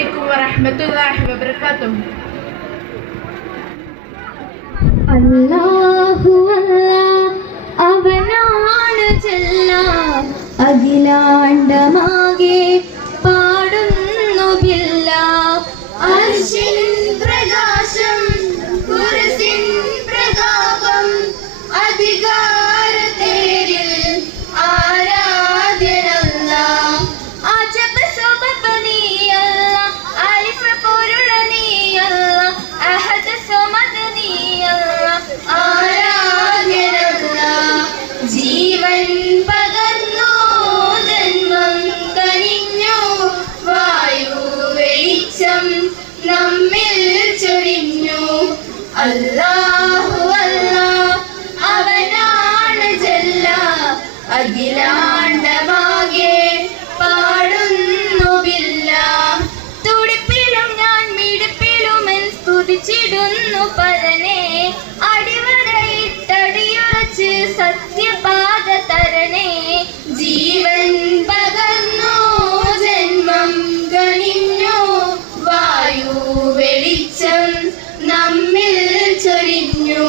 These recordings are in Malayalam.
അലൈക്കും വറഹ്മത്തുള്ളാഹി വബറകാതുഹു. അല്ലാഹു അല്ലാഹ് അവനാണ് ചെല്ലാം. അഖിലാണ്ടമാകെ പാടുന്നു ബില്ലാ. അർശിൽ അഖിലാണ് വിരിഞ്ഞു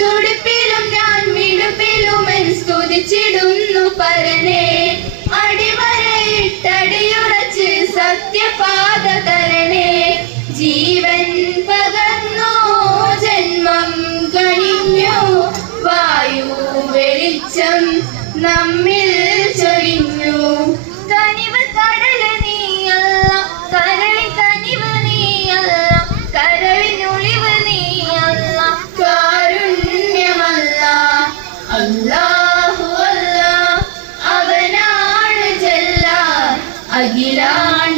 തുടുപ്പിലും ഞാൻ മിടുപ്പിലുമൻ സ്തുതിച്ചിടുന്നു പരനെ. അടിവരയിട്ടടിയുറച്ച് സത്യപാത തരണേ ജീവൻ പകർന്നു ജന്മം കണിഞ്ഞു വായു വെളിച്ചം നമ്മിൽ ചൊരിഞ്ഞു. കനിവ് കടൽ அகிலாண்ட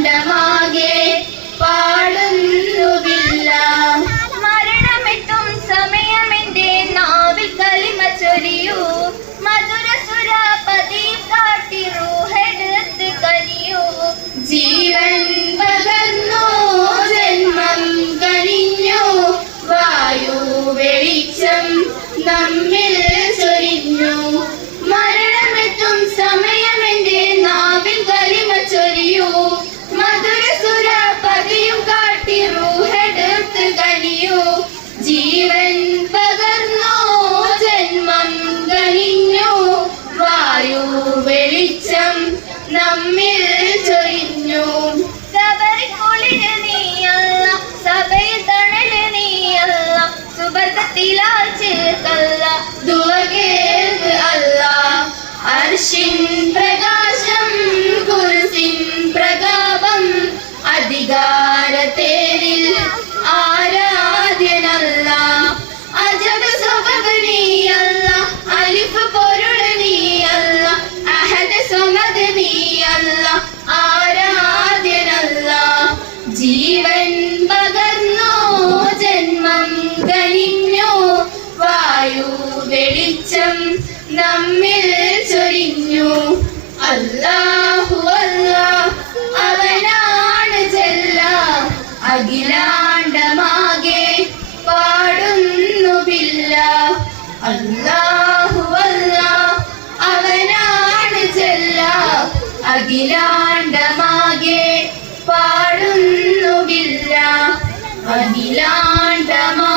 തേരിൽ ആരാധ്യനല്ല. അജബ സ്വഭവനീയല്ല അലിഫ് പൊരുളനീയല്ല. അഹദ് സ്വമദനീയല്ല ആരാധ്യനല്ല. ജീവൻ പകർന്നു ജന്മം കനിഞ്ഞു വായു വെളിച്ചം നമ്മിൽ അല്ലാഹു അല്ലാ അവനാണ് ചെല്ല അഖിലാണ്ടമാ